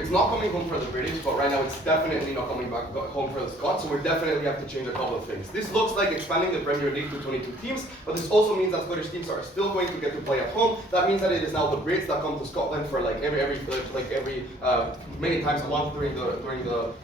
it's not coming home for the British, but right now it's definitely not coming back home for the Scots, so we definitely have to change a couple of things. This looks like expanding the Premier League to 22 teams, but this also means that Scottish teams are still going to get to play at home. That means that it is now the Brits that come to Scotland for like every many times a month during the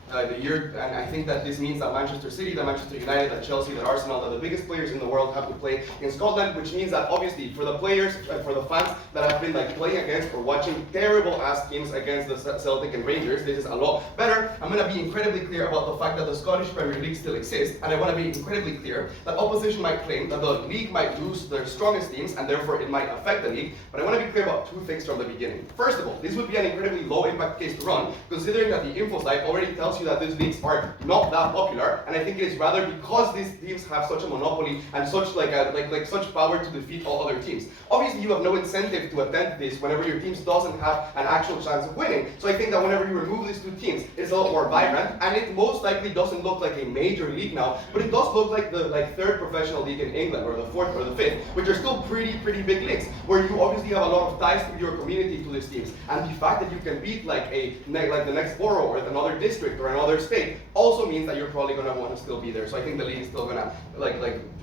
year, and I think that this means that Manchester City, that Manchester United, that Chelsea, that Arsenal, that the biggest players in the world have to play in Scotland, which means that obviously for the players, for the fans that have been like playing against or watching terrible ass teams against the Celtic and Rangers, this is a lot better. I'm going to be incredibly clear about the fact that the Scottish Premier League still exists, and I want to be incredibly clear that opposition might claim that the league might lose their strongest teams and therefore it might affect the league, but I want to be clear about two things from the beginning. First of all, this would be an incredibly low impact case to run, considering that the info site already tells you that these leagues are not that popular, and I think it is rather because these teams have such a monopoly and such such power to defeat all other teams. Obviously, you have no incentive to attend this whenever your team doesn't have an actual chance of winning. So I think that whenever you remove these two teams, it's a lot more vibrant, and it most likely doesn't look like a major league now, but it does look like the third professional league in England, or the fourth or the fifth, which are still pretty big leagues, where you obviously have a lot of ties to your community to these teams. And the fact that you can beat like the next borough or another district or another state also means that you're probably gonna want to still be there. So I think the league is still gonna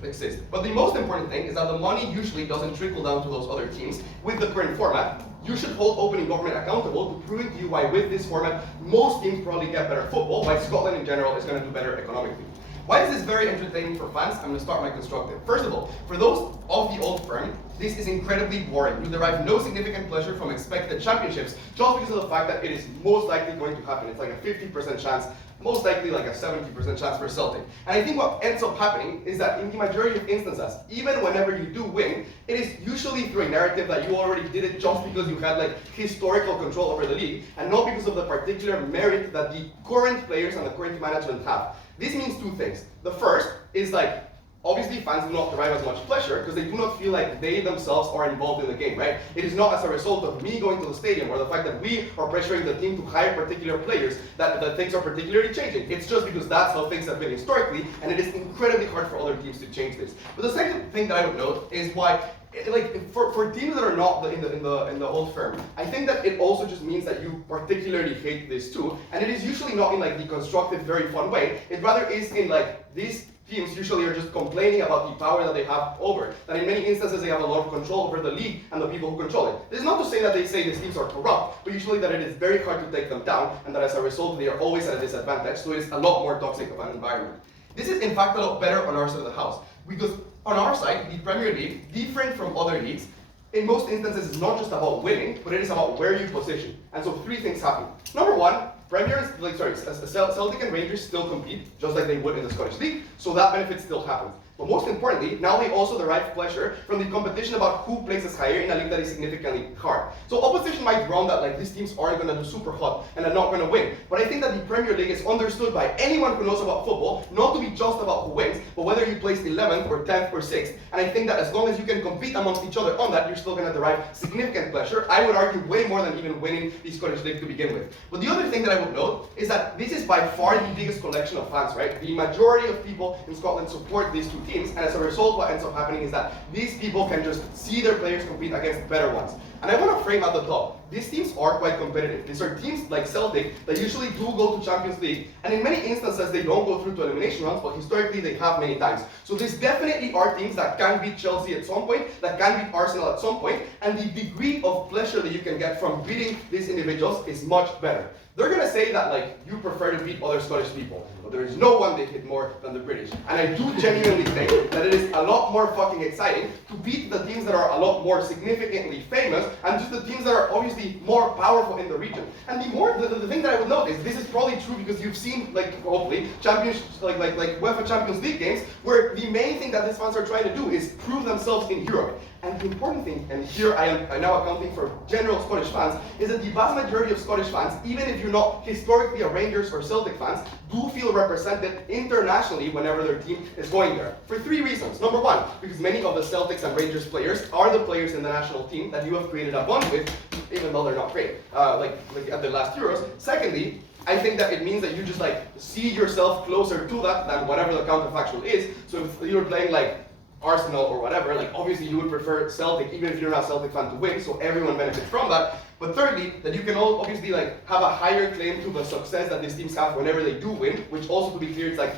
exist. But the most important thing is that the money usually doesn't trickle down to those other teams. With the current format, you should hold opening government accountable to prove to you why with this format, most teams probably get better football, why Scotland in general is going to do better economically. Why is this very entertaining for fans? I'm going to start my constructive. First of all, for those of the old firm, this is incredibly boring. You derive no significant pleasure from expected championships just because of the fact that it is most likely going to happen. It's like a 50% chance, most likely like a 70% chance for Celtic. And I think what ends up happening is that in the majority of instances, even whenever you do win, it is usually through a narrative that you already did it just because you had like historical control over the league and not because of the particular merit that the current players and the current management have. This means two things. The first is like, obviously fans do not derive as much pleasure because they do not feel like they themselves are involved in the game, right? It is not as a result of me going to the stadium or the fact that we are pressuring the team to hire particular players that things are particularly changing. It's just because that's how things have been historically, and it is incredibly hard for other teams to change this. But the second thing that I would note is why, like for teams that are not in the old firm, I think that it also just means that you particularly hate this too, and it is usually not in like the constructive, very fun way. It rather is in like these teams usually are just complaining about the power that they have over, that in many instances they have a lot of control over the league and the people who control it. This is not to say that they say these teams are corrupt, but usually that it is very hard to take them down, and that as a result they are always at a disadvantage, so it's a lot more toxic of an environment. This is in fact a lot better on our side of the house, because on our side, the Premier League, different from other leagues, in most instances it's not just about winning, but it is about where you position. And so three things happen. Number one, Celtic and Rangers still compete, just like they would in the Scottish League, so that benefit still happens. But most importantly, now they also derive pleasure from the competition about who places higher in a league that is significantly hard. So opposition might run that like these teams aren't going to do super hot and are not going to win. But I think that the Premier League is understood by anyone who knows about football, not to be just about who wins, but whether you place 11th or 10th or 6th. And I think that as long as you can compete amongst each other on that, you're still going to derive significant pleasure. I would argue way more than even winning the Scottish League to begin with. But the other thing that I would note is that this is by far the biggest collection of fans, right? The majority of people in Scotland support these two teams, and as a result, what ends up happening is that these people can just see their players compete against better ones. And I want to frame at the top, these teams are quite competitive. These are teams like Celtic that usually do go to Champions League, and in many instances they don't go through to elimination rounds, but historically they have many times. So these definitely are teams that can beat Chelsea at some point, that can beat Arsenal at some point, and the degree of pleasure that you can get from beating these individuals is much better. They're going to say that like you prefer to beat other Scottish people, but there is no one they hit more than the British. And I do genuinely think that it is a lot more fucking exciting to beat the teams that are a lot more significantly famous and just the teams that are obviously more powerful in the region. And the thing that I would note is this is probably true because you've seen like hopefully championships like UEFA Champions League games where the main thing that these fans are trying to do is prove themselves in Europe. And the important thing, and here I am now accounting for general Scottish fans, is that the vast majority of Scottish fans, even if you're not historically a Rangers or Celtic fans, do feel represented internationally whenever their team is going there. For three reasons. Number one, because many of the Celtics and Rangers players are the players in the national team that you have created a bond with, even though they're not great, like at the last Euros. Secondly, I think that it means that you just like see yourself closer to that than whatever the counterfactual is. So if you're playing like Arsenal or whatever, like obviously you would prefer Celtic, even if you're not a Celtic fan, to win, so everyone benefits from that. But thirdly, that you can all obviously like have a higher claim to the success that these teams have whenever they do win, which also, to be clear, it's like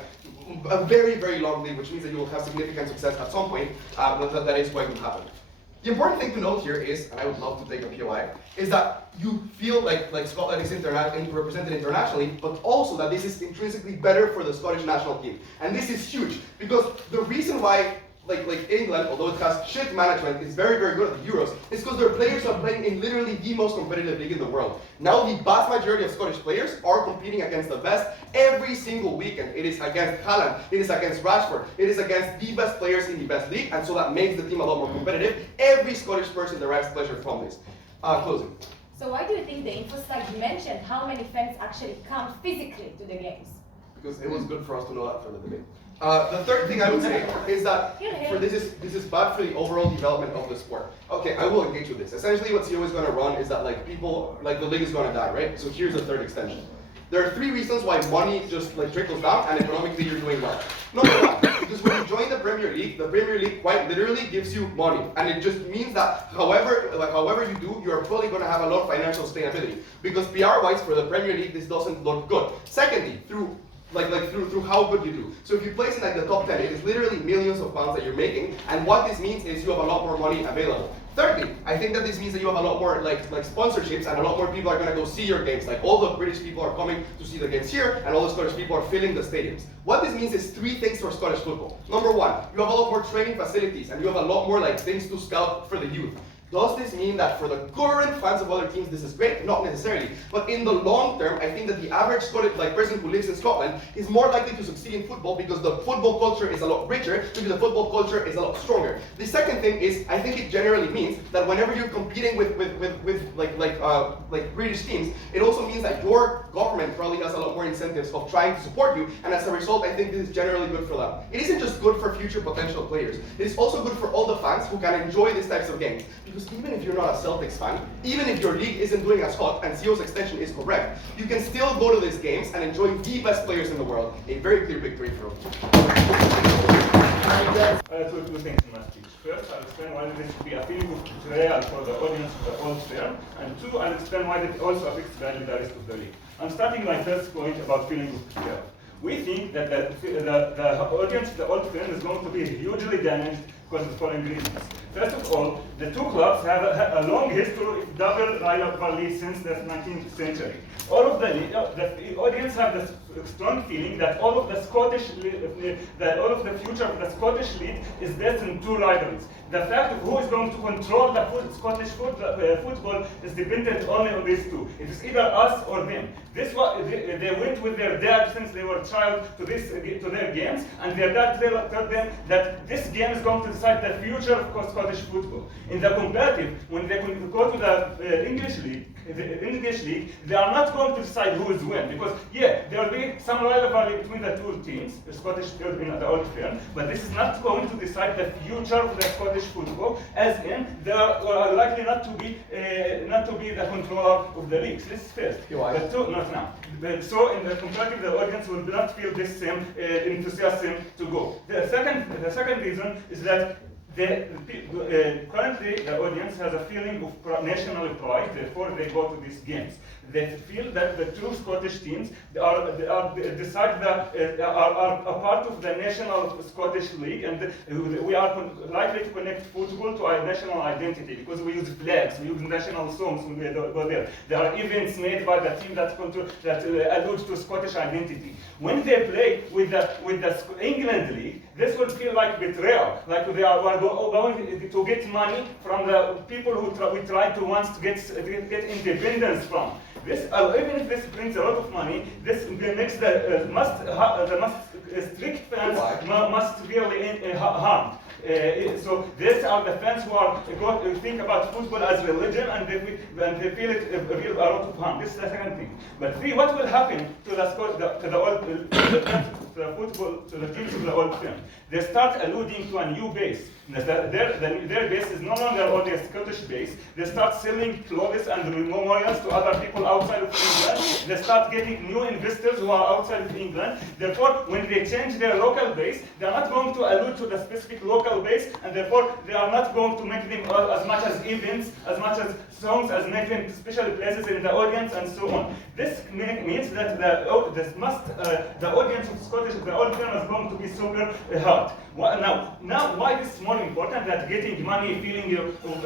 a very, very long league, which means that you will have significant success at some point. That is going to happen. The important thing to note here is, and I would love to take a POI, is that you feel like Scotland is represented internationally, but also that this is intrinsically better for the Scottish national team. And this is huge, because the reason why like England, although it has shit management, is very, very good at the Euros, is because their players are playing in literally the most competitive league in the world. Now the vast majority of Scottish players are competing against the best every single weekend. It is against Haaland, it is against Rashford, it is against the best players in the best league, and so that makes the team a lot more competitive. Every Scottish person derives pleasure from this. Closing. So why do you think the InfoStack mentioned how many fans actually come physically to the games? Because it was good for us to know that for the debate. The third thing I would say is that this is bad for the overall development of the sport. Okay, I will engage with this. Essentially, what CEO is going to run is that the league is going to die, right? So here's the third extension. There are 3 reasons why money just trickles down and economically you're doing well. Number 1, because when you join the Premier League quite literally gives you money, and it just means that however you do, you are probably going to have a lot of financial sustainability. Because PR-wise for the Premier League, this doesn't look good. Secondly, through how good you do. So if you place in the top 10, it is literally millions of pounds that you're making, and what this means is you have a lot more money available. Thirdly, I think that this means that you have a lot more sponsorships, and a lot more people are going to go see your games. Like all the British people are coming to see the games here, and all the Scottish people are filling the stadiums. What this means is 3 things for Scottish football. Number 1, you have a lot more training facilities, and you have a lot more things to scout for the youth. Does this mean that for the current fans of other teams this is great? Not necessarily. But in the long term, I think that the average Scottish person who lives in Scotland is more likely to succeed in football because the football culture is a lot richer, because the football culture is a lot stronger. The second thing is, I think it generally means that whenever you're competing with British teams, it also means that your government probably has a lot more incentives of trying to support you, and as a result, I think this is generally good for them. It isn't just good for future potential players. It is also good for all the fans who can enjoy these types of games. Because even if you're not a Celtics fan, even if your league isn't doing as hot and CEO's extension is correct, you can still go to these games and enjoy the best players in the world. A very clear victory for them. Two things in my speech. First, I'll explain why this should be a feeling of betrayal for the audience of the old firm, and 2, I'll explain why it also affects the rest of the league. I'm starting my first point about feeling of betrayal. We think that the audience of the old firm is going to be hugely damaged because of the following reasons. First of all, the 2 clubs have a long history of double rivalry since the 19th century. All of the audience have this strong feeling that all of the future of the Scottish league is based on 2 rivalries. The fact of who is going to control the Scottish football is dependent only on these 2. It is either us or them. They went with their dad since they were a child to their games, and their dad told them that this game is going to decide the future of Scottish football. In the comparative, when they go to the English league, they are not going to decide who is when, because there will be some rivalry between the 2 teams, the Scottish and the old firm, but this is not going to decide the future of the Scottish football, as in they are likely not to be the controller of the leagues. This is first. But 2, not now. So in the comparative, the audience will not feel this same enthusiasm to go. The second reason is that currently the audience has a feeling of national pride, therefore they go to these games. They feel that the 2 Scottish teams are a part of the national Scottish league, and we are likely to connect football to our national identity because we use flags, we use national songs when we go there. There are events made by the team that allude to Scottish identity. When they play with the England league, this will feel like betrayal, like they are going to get money from the people who we tried to once to get independence from. This, even if this brings a lot of money, this makes the strict fans must really harmed. So these are the fans who are going to think about football as religion, and they feel it a lot of harm. This is the second thing. But 3, what will happen to the the football, to the teams of the old firm. They start alluding to a new base. Their base is no longer only a Scottish base. They start selling clothes and memorials to other people outside of England. They start getting new investors who are outside of England. Therefore, when they change their local base, they are not going to allude to the specific local base, and therefore they are not going to make them as much as events, as much as songs, as make them special places in the audience, and so on. This means that the audience of Scottish, the old firm is going to be super hard. Now, why this is more important than getting money, feeling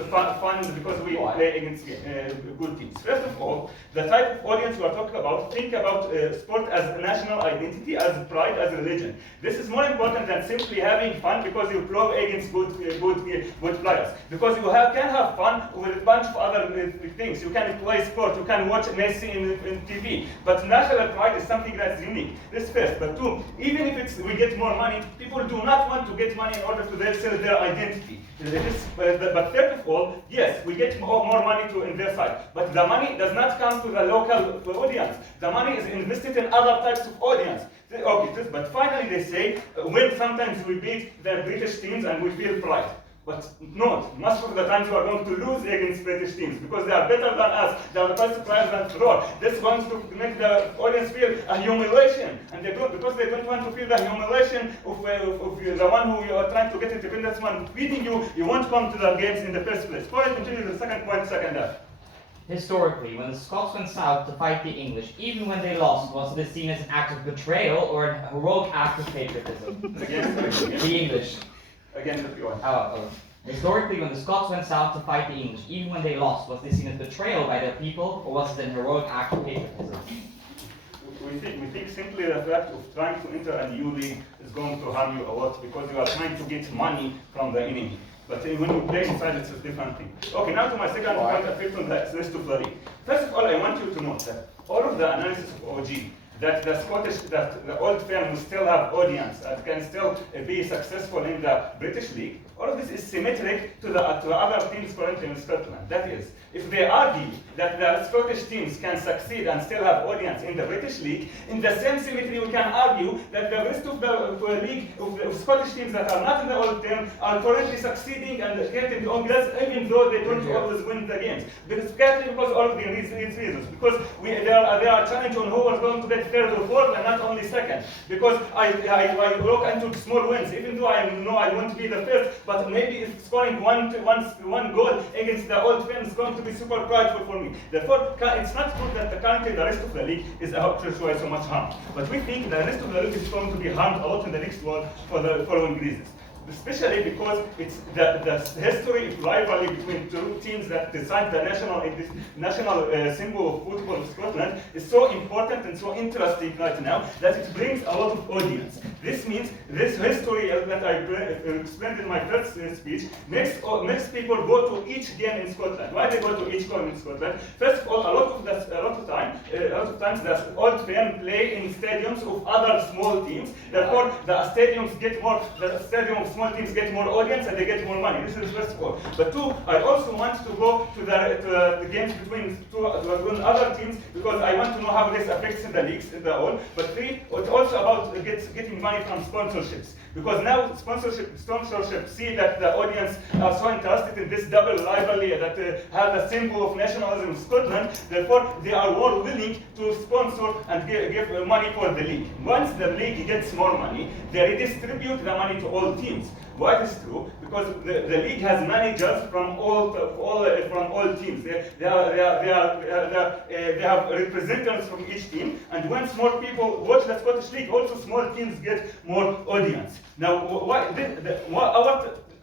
fun because we play against good teams? First of all, the type of audience we are talking about, think about sport as a national identity, as pride, as religion. This is more important than simply having fun because you play against good players. Because you can have fun with a bunch of other things. You can play sport, you can watch Messi in TV. But national pride is something that's unique. This first. But two, even if we get more money, people do not want to get money in order to sell their identity. But third of all, yes, we get more money in their side. But the money does not come to the local audience. The money is invested in other types of audience. But finally they say, when sometimes we beat the British teams and we feel pride. But no, most of the times we are going to lose against British teams because they are better than us, they are the best players than fraud. This is going to make the audience feel a humiliation, and because they don't want to feel the humiliation of the one who you are trying to get independence one beating you, you won't come to the games in the first place. Before I continue the second point, second half. Historically, when the Scots went south to fight the English, even when they lost, was this seen as an act of betrayal or a heroic act of patriotism? Again. The English. Again, if you want. Historically, when the Scots went south to fight the English, even when they lost, was this seen as betrayal by their people, or was it an heroic act of patriotism? We think simply the fact of trying to enter a new league is going to harm you a lot because you are trying to get money from the enemy. But when you play inside, it's a different thing. Okay, now to my second point, effect on the rest of the league. First of all, I want you to note that all of the analysis of OG, that the old firm will still have audience and can still be successful in the British League, all of this is symmetric to the other teams currently in Scotland. That is, if they argue that the Scottish teams can succeed and still have audience in the British League, in the same symmetry we can argue that the rest of the league of Scottish teams that are not in the old firm are currently succeeding and getting audience even though they don't always win the games. Because all of the reasons. Because they are challenged on who was going to get third or fourth and not only second. Because I look into small wins, even though I know I won't be the first, but maybe if scoring one goal against the old firm is going to be super prideful for me. Therefore, it's not good that currently the rest of the league is out to show so much harm. But we think the rest of the league is going to be harmed a lot in the next one for the following reasons. Especially because it's the history of rivalry between two teams that decide the national symbol of football of Scotland is so important and so interesting right now that it brings a lot of audience. This means this history that I explained in my first speech makes people go to each game in Scotland. Why they go to each game in Scotland? First of all, a lot of times the old firm play in stadiums of other small teams. Therefore, the stadium of small teams get more audience and they get more money. This is first of all. But two, I also want to go to the games between other teams because I want to know how this affects the leagues in the whole. But three, it's also about getting money from sponsorships. Because now sponsorship see that the audience are so interested in this double rivalry that has a symbol of nationalism in Scotland. Therefore, they are more willing to sponsor and give money for the league. Once the league gets more money, they redistribute the money to all teams. Why this is true? Because the league has managers from all teams. They have representatives from each team, and once more people watch the Scottish League, also small teams get more audience. Now,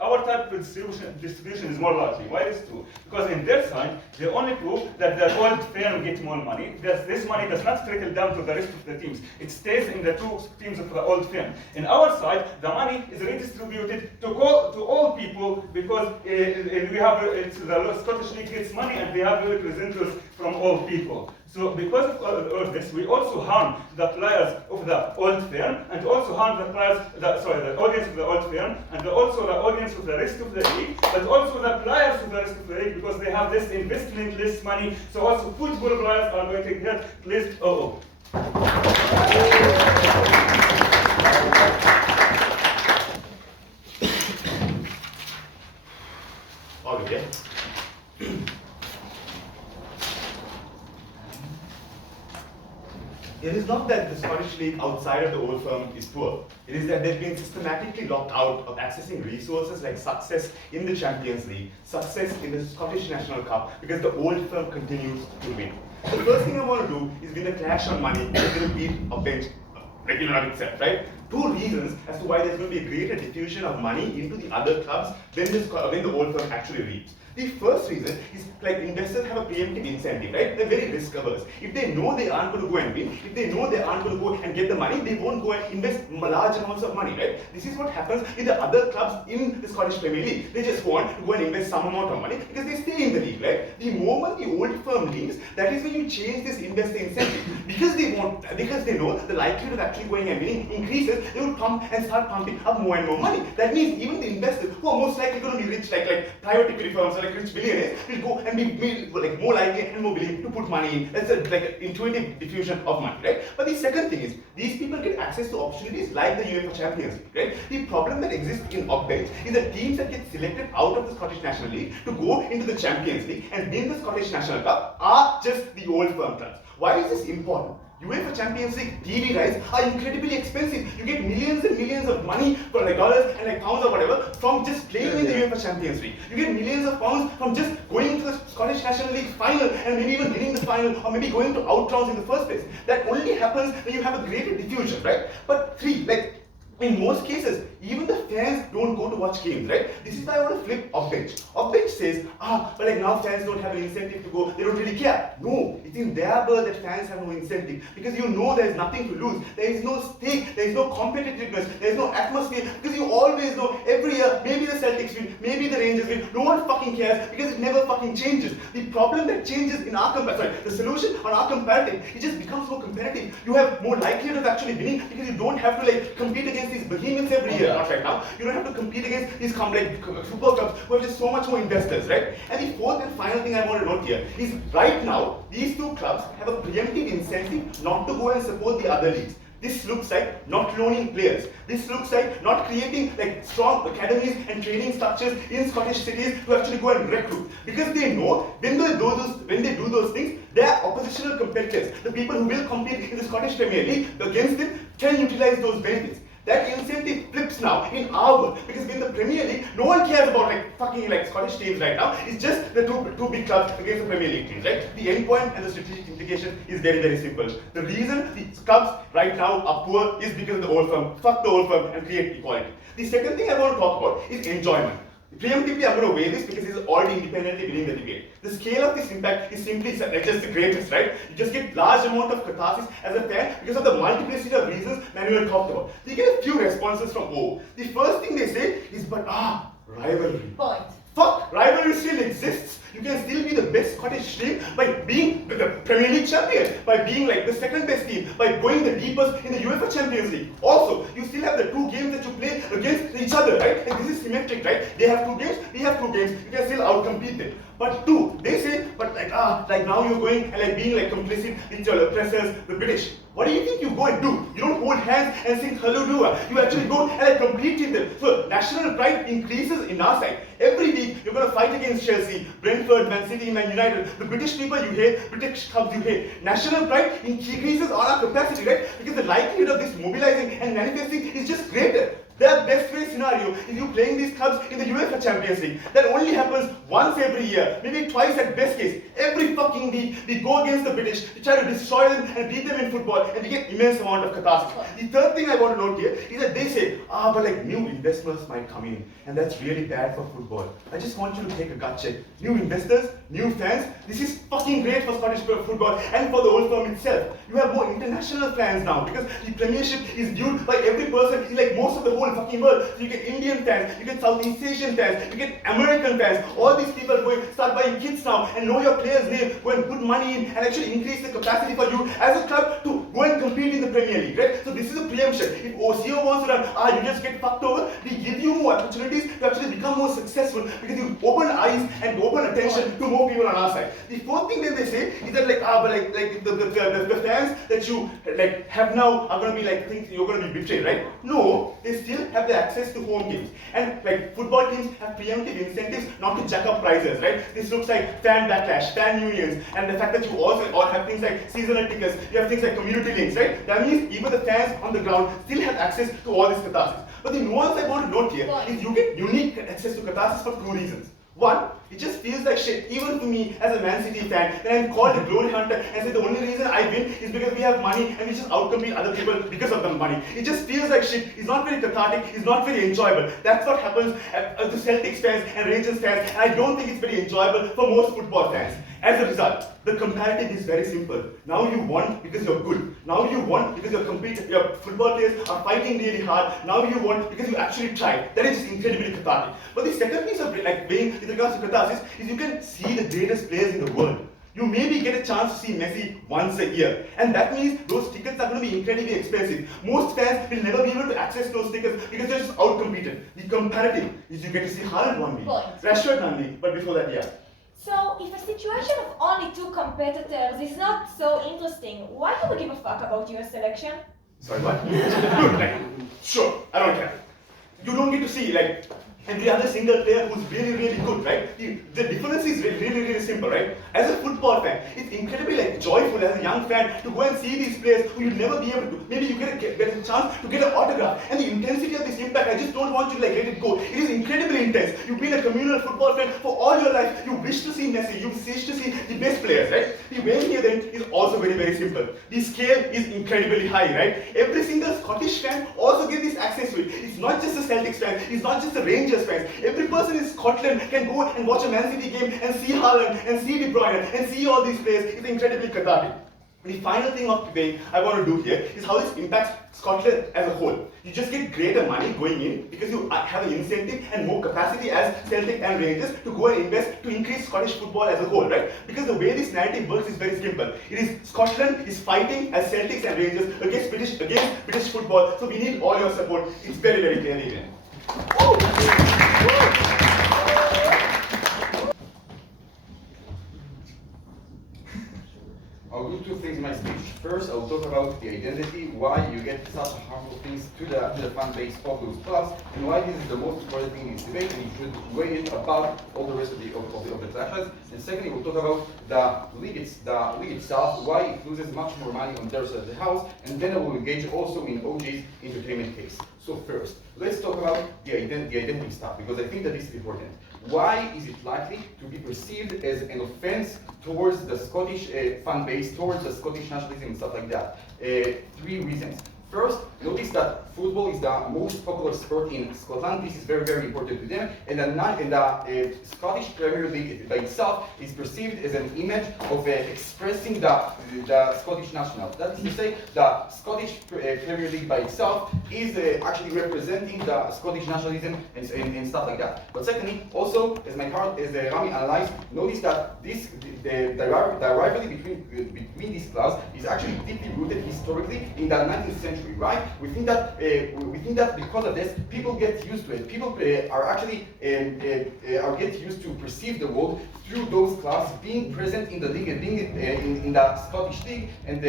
our type of distribution is more likely. Why is it true? Because in their side, they only prove that the old firm get more money. This money does not trickle down to the rest of the teams. It stays in the two teams of the old firm. In our side, the money is redistributed to all people because the Scottish League gets money and they have representatives from all people. So because of all this, we also harm the players of the old firm and also harm the audience of the old firm and also the audience of the rest of the league, but also the players of the rest of the league because they have this investment list money. So also football players are going to get list. All good, yeah? It is not that the Scottish League outside of the old firm is poor. It is that they've been systematically locked out of accessing resources like success in the Champions League, success in the Scottish National Cup, because the old firm continues to win. The first thing I want to do is win a clash on money that's going to beat a bench regular itself, right? Two reasons as to why there's going to be a greater diffusion of money into the other clubs than the old firm actually reaps. The first reason is like investors have a preemptive incentive, right? They're very risk averse. If they know they aren't going to go and win, if they know they aren't going to go and get the money, they won't go and invest large amounts of money, right? This is what happens with the other clubs in the Scottish Premier League. They just want to go and invest some amount of money because they stay in the league, right? The moment the old firm leaves, that is when you change this investor incentive. Because they know the likelihood of actually going and winning increases, they will pump and start pumping up more and more money. That means even the investors who are most likely going to be rich, like private equity firms or like rich billionaires, will go and be like more likely and more willing to put money in. That's like an intuitive diffusion of money, right? But the second thing is, these people get access to opportunities like the UEFA Champions League, right? The problem that exists in updates is that teams that get selected out of the Scottish National League to go into the Champions League and win the Scottish National Cup are just the old firm clubs. Why is this important? UEFA Champions League TV rights are incredibly expensive. You get millions and millions of money for like dollars and like pounds or whatever from just playing in the UEFA Champions League. You get millions of pounds from just going to the Scottish National League final and maybe even winning the final or maybe going to out rounds in the first place. That only happens when you have a greater diffusion, right? But three, like in most cases, even the fans don't go to watch games, right? This is why I want to flip Upbench. Upbench says, but like now fans don't have an incentive to go, they don't really care. No, it's in their birth that fans have no incentive because you know there's nothing to lose. There is no stake, there is no competitiveness, there is no atmosphere because you always know every year, maybe the Celtics win, maybe the Rangers win, no one fucking cares because it never fucking changes. The problem that changes in our the solution on our comparative, it just becomes more competitive. You have more likelihood of actually winning because you don't have to like compete against these behemoths every year, not right now. You don't have to compete against these football clubs who have just so much more investors, right? And the fourth and final thing I want to note here is right now, these two clubs have a preemptive incentive not to go and support the other leagues. This looks like not loaning players. This looks like not creating like strong academies and training structures in Scottish cities to actually go and recruit. Because they know when they do those things, their oppositional competitors, the people who will compete in the Scottish Premier League against them, can utilize those benefits. That incentive flips now in our world because in the Premier League, no one cares about like fucking like Scottish teams right now. It's just the two big clubs against the Premier League teams, right? The end point and the strategic implication is very, very simple. The reason the clubs right now are poor is because of the old firm. Fuck the old firm and create equality. The second thing I want to talk about is enjoyment. Preemptively, I'm going to weigh this because it's already independently winning the debate. The scale of this impact is simply just the greatest, right? You just get large amount of catharsis as a fan because of the multiplicity of reasons Manuel talked about. You get a few responses from O. The first thing they say is, rivalry. Point. Fuck, rivalry still exists. You can still be the best Scottish team by being the Premier League champion, by being like the second best team, by going the deepest in the UEFA Champions League. Also, you still have the two games that you play against each other, right? Like this is symmetric, right? They have 2 games, we have 2 games. You can still outcompete them. But they say, like now you're going and like being like complicit with your oppressors, the British. What do you think you go and do? You don't hold hands and sing Hallelujah. You actually go and like compete with them. So national pride increases in our side. Every week you're going to fight against Chelsea, Brentford, Man City, Man United. The British people you hate, British clubs you hate. National pride increases on our capacity, right? Because the likelihood of this mobilizing and manifesting is just greater. The best case scenario is you playing these clubs in the UEFA Champions League. That only happens once every year, maybe twice at best case. Every fucking week, we go against the British, we try to destroy them and beat them in football, and we get immense amount of catharsis. The third thing I want to note here is that they say, but like new investors might come in, and that's really bad for football. I just want you to take a gut check. New investors, new fans, this is fucking great for Scottish football and for the old firm itself. You have more international fans now because the Premiership is viewed by every person in like most of the whole fucking world. So you get Indian fans, you get Southeast Asian fans, you get American fans. All these people start buying kits now and know your player's name, go and put money in and actually increase the capacity for you as a club to go and compete in the Premier League, right? So this is a preemption. If OCO wants to run, you just get fucked over, we give you more opportunities to actually become more successful because you open eyes and open attention to more people on our side. The fourth thing that they say is that the fans that you have now are going to be think you're going to be betrayed, right? No, they still have the access to home games. And football teams have preemptive incentives not to jack up prices, right? This looks like fan backlash, fan unions, and the fact that you also all have things like seasonal tickets, you have things like community links, right? That means even the fans on the ground still have access to all this catharsis. But the nuance I want to note here is you get unique access to catharsis for two reasons. One, it just feels like shit, even for me as a Man City fan, when I'm called a glory hunter and say the only reason I win is because we have money and we just outcompete other people because of the money. It just feels like shit. It's not very cathartic, it's not very enjoyable. That's what happens to Celtics fans and Rangers fans, and I don't think it's very enjoyable for most football fans. As a result, the comparative is very simple. Now you won because you're good. Now you won because your football players are fighting really hard. Now you won because you actually tried. That is just incredibly cathartic. But the second piece of weighing with regards to catharsis is you can see the greatest players in the world. You maybe get a chance to see Messi once a year. And that means those tickets are going to be incredibly expensive. Most fans will never be able to access those tickets because they're just outcompeted. The comparative is you get to see Haaland one week, Rashford one week, but before that, yeah. So, if a situation of only two competitors is not so interesting, why do we give a fuck about US selection? Sorry, what? Dude, sure, I don't care. You don't get to see, every other single player who's really, really good, right? The difference is really simple, right? As a football fan, it's incredibly joyful as a young fan to go and see these players who you'll never be able to. Maybe you get a chance to get an autograph, and the intensity of this impact, I just don't want you to let it go. It is incredibly intense. You've been a communal football fan for all your life. You wish to see Messi. You wish to see the best players, right? The way here then is also very simple. The scale is incredibly high, right? Every single Scottish fan also gets this access to it. It's not just the Celtics fan. It's not just the Rangers fans. Every person in Scotland can go and watch a Man City game and see Haaland and see De Bruyne and see all these players. It's incredibly cathartic. The final thing of today I want to do here is how this impacts Scotland as a whole. You just get greater money going in because you have an incentive and more capacity as Celtic and Rangers to go and invest to increase Scottish football as a whole, right? Because the way this narrative works is very simple. It is Scotland is fighting as Celtics and Rangers against British football. So we need all your support. It's very clearly evident. I'll do two things in my speech. First, I'll talk about the identity, why you get such harmful things to the fan base of those clubs, and why this is the most important thing in this debate, and you should weigh it above all the rest of the clashes. And secondly, we'll talk about the league itself, why it loses much more money on their side of the house, and then I will engage also in OG's entertainment case. So first, let's talk about the identity stuff, because I think that this is important. Why is it likely to be perceived as an offense towards the Scottish fan base, towards the Scottish nationalism and stuff like that? Three reasons. First, notice that football is the most popular sport in Scotland. This is very important to them. And the Scottish Premier League by itself is perceived as an image of expressing the Scottish national. That is to say, the Scottish Premier League by itself is actually representing the Scottish nationalism and stuff like that. But secondly, also, as Ramy analyzed, notice that the rivalry between these clubs is actually deeply rooted historically in the 19th century. Right? We think that because of this, people get used to it. People are actually get used to perceive the world through those clubs being present in the league and being in the Scottish league and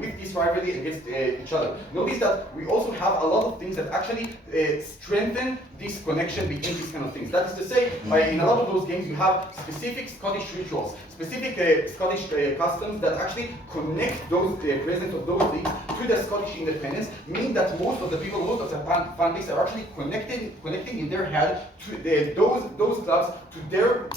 with this rivalry against each other. Notice that we also have a lot of things that actually strengthen this connection between these kind of things. That is to say, in a lot of those games you have specific Scottish rituals, specific Scottish customs that actually connect those presence of those leagues to the Scottish independence, meaning that most of the fan base are actually connecting in their head to those clubs to their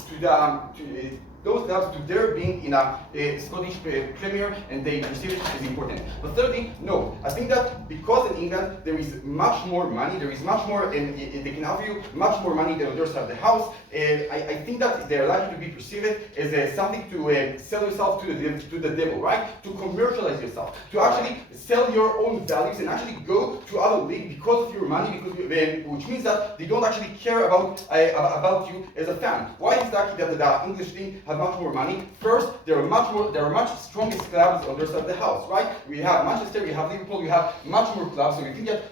being in a Scottish Premier, and they perceive it as important. But thirdly, no. I think that because in England there is much more money, there is much more, and they can offer you much more money than on their side of the house. I think that they're likely to be perceived as something to sell yourself to the devil, right? To commercialize yourself, to actually sell your own values and actually go to other league because of your money, which means that they don't actually care about you as a fan. Why is that the English league have have much more money. First, there are much strongest clubs on their side of the house, right? We have Manchester, we have Liverpool, we have much more clubs. So we think that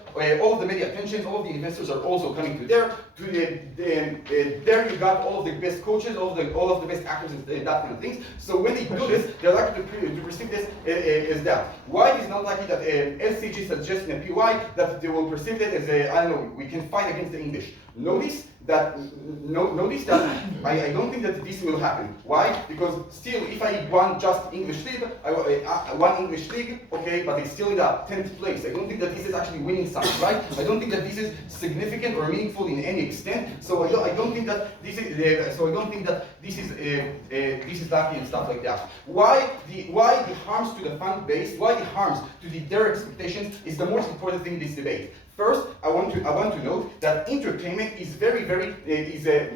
all of the media attention, all of the investors are also coming to there. There you got all of the best coaches, all of the best actors, and that kind of things. So when they do this, they're likely to perceive this as that. Why it is not likely that LCG suggests in a PY that they will perceive it as I don't know, we can fight against the English. Notice that I don't think that this will happen. Why? Because still, if I won just English league, I won English league, okay, but it's still in the 10th place. I don't think that this is actually winning something, right? I don't think that this is significant or meaningful in any extent. So I don't think that this is this is lucky and stuff like that. Why the harms to the fan base? Why the harms to their expectations is the most important thing in this debate. First, I want to note that entertainment is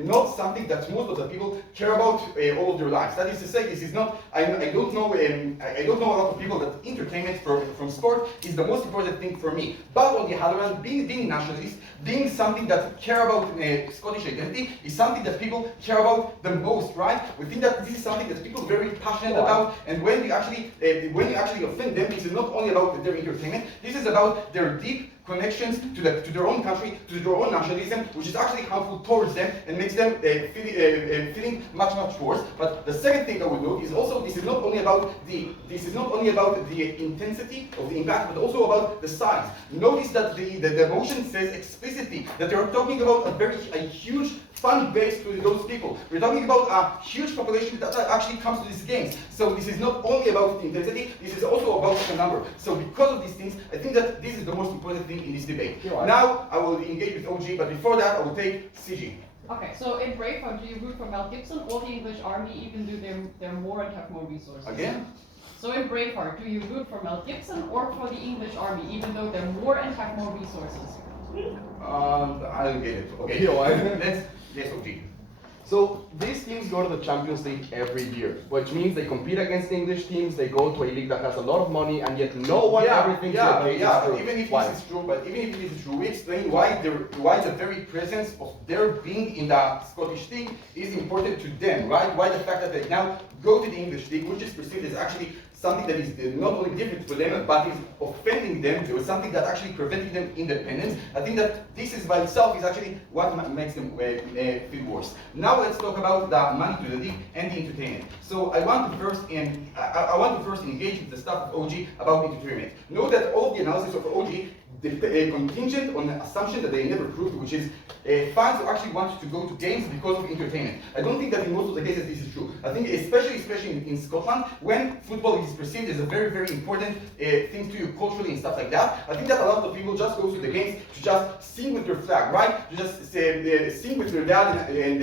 not something that most of the people care about all of their lives. That is to say, this is not. I don't know a lot of people that entertainment from sport is the most important thing for me. But on the other hand, being nationalist, being something that care about Scottish identity is something that people care about the most, right? We think that this is something that people are very passionate about, and when you actually offend them, this is not only about their entertainment. This is about their deep connections to their own country, to their own nationalism, which is actually harmful towards them and makes them feeling much worse. But the second thing I would note is also this is not only about the intensity of the impact, but also about the size. Notice that the motion says explicitly that they are talking about a huge fan base to those people. We're talking about a huge population that actually comes to these games. So this is not only about the intensity, this is also about the number. So because of these things, I think that this is the most important thing in this debate. Now I will engage with OG, but before that I will take CG. Okay, so in Braveheart, do you root for Mel Gibson or the English army, even though they're more and have more resources? Again? So in Braveheart, do you root for Mel Gibson or for the English army, even though they're more and have more resources? I don't get it. Okay, yes, OG. So these teams go to the Champions League every year, which means they compete against English teams. They go to a league that has a lot of money, and yet no one ever thinks that this is true. Even if this is true, we explain why the very presence of their being in the Scottish league is important to them, right? Why the fact that they now go to the English league, which is perceived as actually something that is not only different for them, but is offending them. There was something that actually preventing them independence. I think that this is by itself is actually what makes them feel worse. Now let's talk about the money to the league and the entertainment. So I want to first engage with the stuff of OG about entertainment. Note that all of the analysis of OG contingent on the assumption that they never proved, which is fans who actually want to go to games because of entertainment. I don't think that in most of the cases this is true. I think especially in Scotland, when football is perceived as a very important thing to you culturally and stuff like that, I think that a lot of people just go to the games to just sing with their flag, right? To just sing with their dad and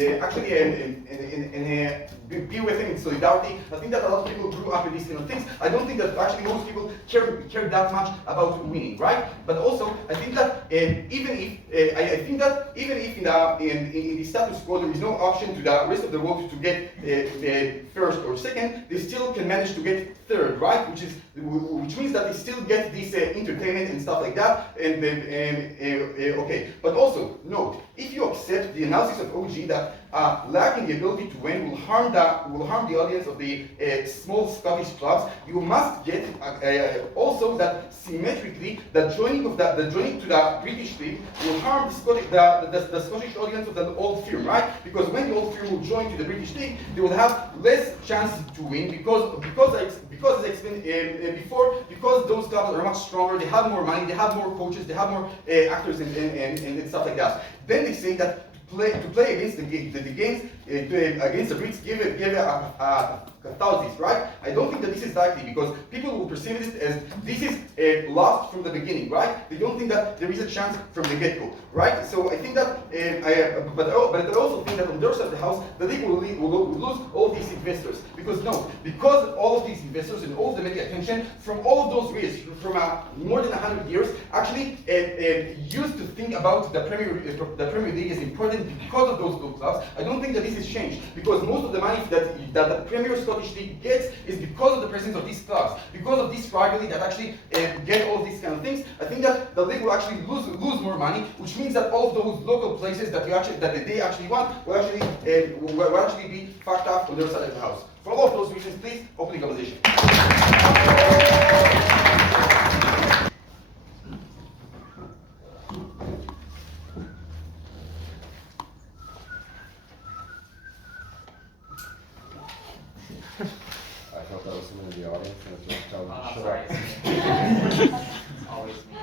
be with him in solidarity. I think that a lot of people grew up with these kind of things. I don't think that actually most people care that much about winning, right? But also, I think that even if in the status quo there is no option to the rest of the world to get first or second, they still can manage to get third, right? Which means that they still get this entertainment and stuff like that. Okay. But also note, if you accept the analysis of OG that lacking the ability to win will harm the audience of the small Scottish clubs, you must get also that symmetrically the joining to the British league will harm the Scottish audience of the old firm, right? Because when the old firm will join to the British league, they will have less chances to win because as I explained before, because those clubs are much stronger, they have more money, they have more coaches, they have more actors and stuff like that. Then they say that to play against the games against the Brits give a catharsis, right? I don't think that this is likely because people will perceive it as this is lost from the beginning, right? They don't think that there is a chance from the get-go, right? So I think that, but I also think that on their side of the house, the league will lose all these investors because all of these investors and all of the media attention from all of those years, from more than 100 years, actually used to think about the Premier League as important because of those two clubs. I don't think that this has changed because most of the money that the Premier Scottish Scottish League gets is because of the presence of these clubs, because of this rivalry that actually get all these kind of things. I think that the league will actually lose more money, which means that all of those local places that they actually want will actually be fucked up on their side of the house. For all of those reasons, please open the conversation. I thought that was someone in the audience and it's just telling me to shut sorry. up. It's always me.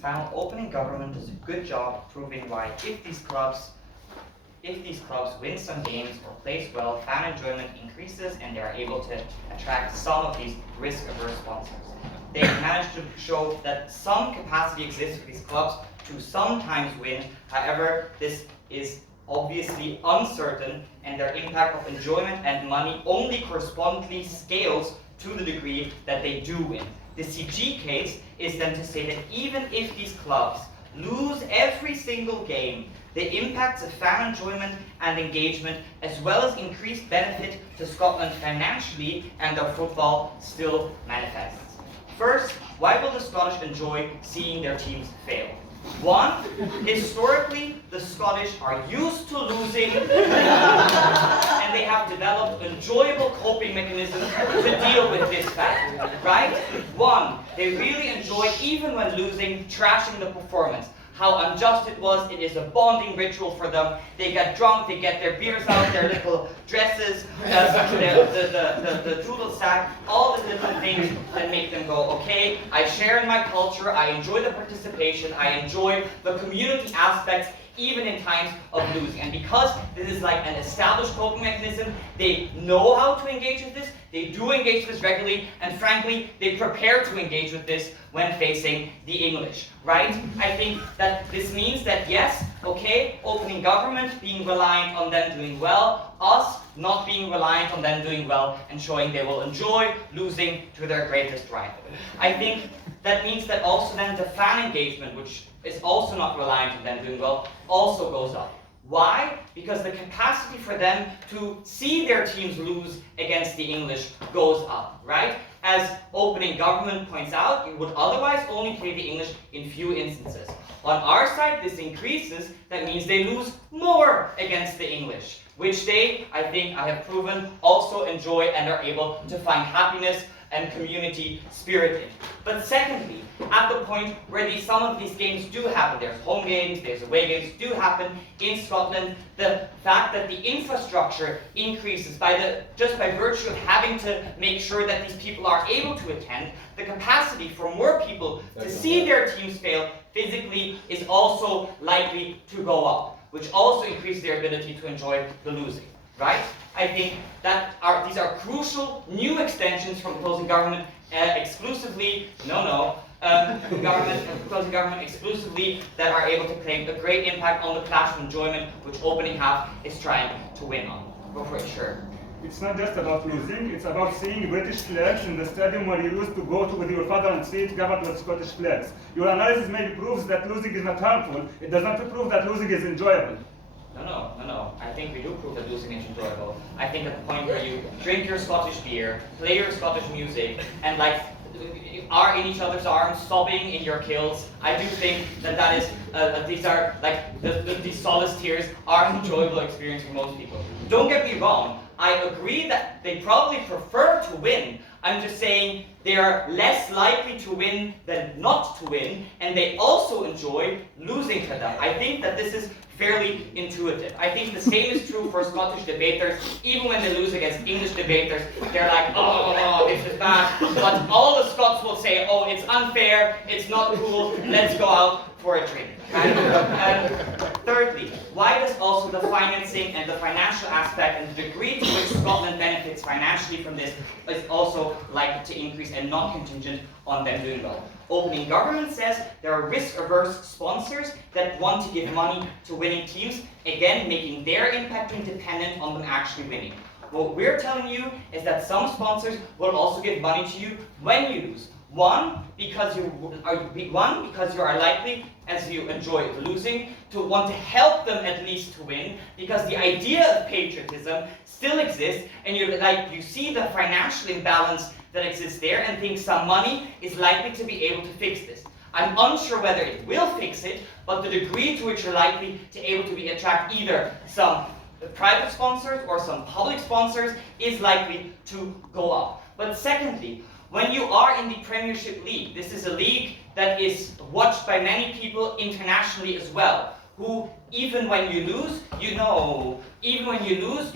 Panel, opening government does a good job proving why if these clubs win some games or plays well, fan enjoyment increases and they are able to attract some of these risk-averse sponsors. They managed to show that some capacity exists for these clubs to sometimes win. However, this is obviously uncertain and their impact of enjoyment and money only correspondingly scales to the degree that they do win. The CG case is then to say that even if these clubs lose every single game, the impacts of fan enjoyment and engagement, as well as increased benefit to Scotland financially and their football, still manifests. First, why will the Scottish enjoy seeing their teams fail? One, historically, the Scottish are used to losing and they have developed enjoyable coping mechanisms to deal with this fact, right? One, they really enjoy, even when losing, trashing the performance. How unjust it was, it is a bonding ritual for them. They get drunk, they get their beers out, their little dresses, the doodle sack, all the little things that make them go, okay, I share in my culture, I enjoy the participation, I enjoy the community aspects, even in times of losing. And because this is like an established coping mechanism, they know how to engage with this, they do engage with this regularly, and frankly, they prepare to engage with this when facing the English, right? I think that this means that yes, okay, opening government being reliant on them doing well, us not being reliant on them doing well and showing they will enjoy losing to their greatest rival. I think that means that also then the fan engagement, which is also not reliant on them doing well, also goes up. Why? Because the capacity for them to see their teams lose against the English goes up, right? As opening government points out, you would otherwise only play the English in few instances. On our side, this increases, that means they lose more against the English, which they, I think I have proven, also enjoy and are able to find happiness and community spirit in. But secondly, at the point where some of these games do happen, there's home games, there's away games, do happen in Scotland, the fact that the infrastructure increases just by virtue of having to make sure that these people are able to attend, the capacity for more people to see their teams fail physically is also likely to go up, which also increases their ability to enjoy the losing. Right? I think that these are crucial new extensions from closing government exclusively, closing government exclusively that are able to claim a great impact on the clash of enjoyment which opening half is trying to win on. Go for it, sure. It's not just about losing, it's about seeing British flags in the stadium where you used to go to with your father and see it covered with Scottish flags. Your analysis maybe proves that losing is not harmful, it does not prove that losing is enjoyable. No. I think we do prove that losing is enjoyable. I think at the point where you drink your Scottish beer, play your Scottish music, and are in each other's arms, sobbing in your kills, I do think that is, these are these solace tears are an enjoyable experience for most people. Don't get me wrong, I agree that they probably prefer to win. I'm just saying they are less likely to win than not to win, and they also enjoy losing to them. I think that this is fairly intuitive. I think the same is true for Scottish debaters. Even when they lose against English debaters, they're like, oh, this is bad. But all the Scots will say, oh, it's unfair, it's not cool, let's go out for a drink. Thirdly, why does also the financing and the financial aspect and the degree to which Scotland benefits financially from this is also likely to increase and not contingent on them doing well. Opening government says there are risk-averse sponsors that want to give money to winning teams, again making their impact independent on them actually winning. what we're telling you is that some sponsors will also give money to you when you lose. One, because you are likely, as you enjoy losing, to want to help them at least to win, because the idea of patriotism still exists, and you see the financial imbalance that exists there, and think some money is likely to be able to fix this. I'm unsure whether it will fix it, but the degree to which you're likely to able to attract either some private sponsors or some public sponsors is likely to go up. But secondly, when you are in the Premiership League, this is a league that is watched by many people internationally as well, who even when you lose, you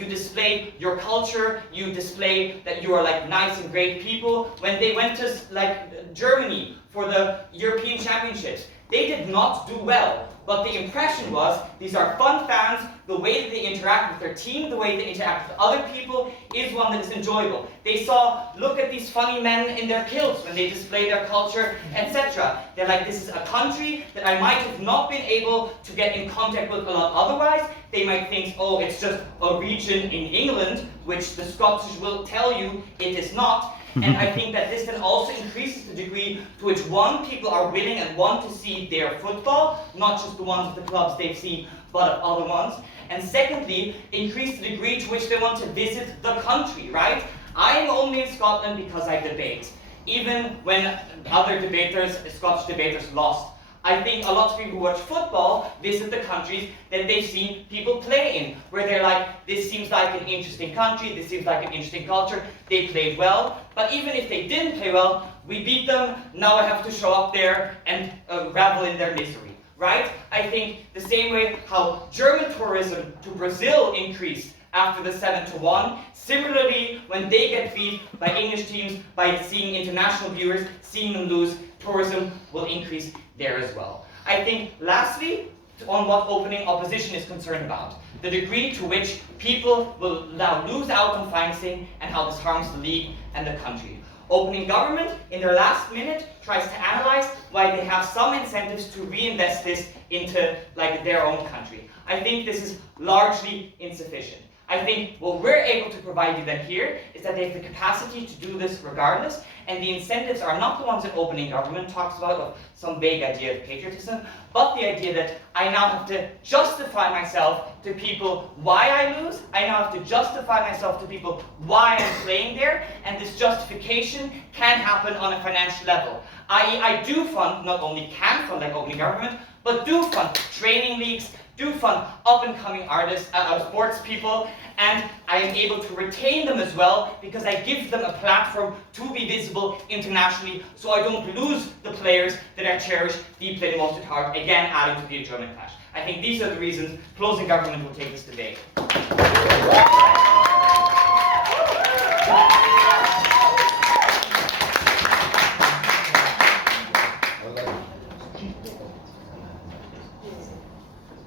display your culture, you display that you are like nice and great people. When they went to like Germany for the European Championships, they did not do well. But the impression was, these are fun fans, the way that they interact with their team, the way they interact with other people is one that is enjoyable. They saw, look at these funny men in their kilts when they display their culture, etc. They're like, this is a country that I might have not been able to get in contact with a lot otherwise. They might think, oh, it's just a region in England, which the Scottish will tell you it is not. And I think that this then also increases the degree to which people are willing and want to see their football, not just the ones of the clubs they've seen, but of other ones. And secondly, increase the degree to which they want to visit the country, right? I'm only in Scotland because I debate. Even when other debaters, Scottish debaters, lost. I think a lot of people who watch football visit the countries that they've seen people play in, where they're like, this seems like an interesting country, this seems like an interesting culture, they played well, but even if they didn't play well, we beat them, now I have to show up there and revel in their misery, right? I think the same way how German tourism to Brazil increased after the 7-1, similarly, when they get beat by English teams, by seeing international viewers, seeing them lose, tourism will increase there as well. I think, lastly, on what opening opposition is concerned about, the degree to which people will now lose out on financing and how this harms the league and the country. Opening government, in their last minute, tries to analyze why they have some incentives to reinvest this into their own country. I think this is largely insufficient. I think what we're able to provide you then here is that they have the capacity to do this regardless, and the incentives are not the ones that opening government talks about of some vague idea of patriotism, but the idea that I now have to justify myself to people why I lose, I now have to justify myself to people why I'm playing there, and this justification can happen on a financial level. I do fund, not only can fund like opening government, but do fund training leagues, do fund up-and-coming artists, sports people, and I am able to retain them as well because I give them a platform to be visible internationally, so I don't lose the players that I cherish deeply and most at heart, again adding to the German clash. I think these are the reasons closing government will take this debate.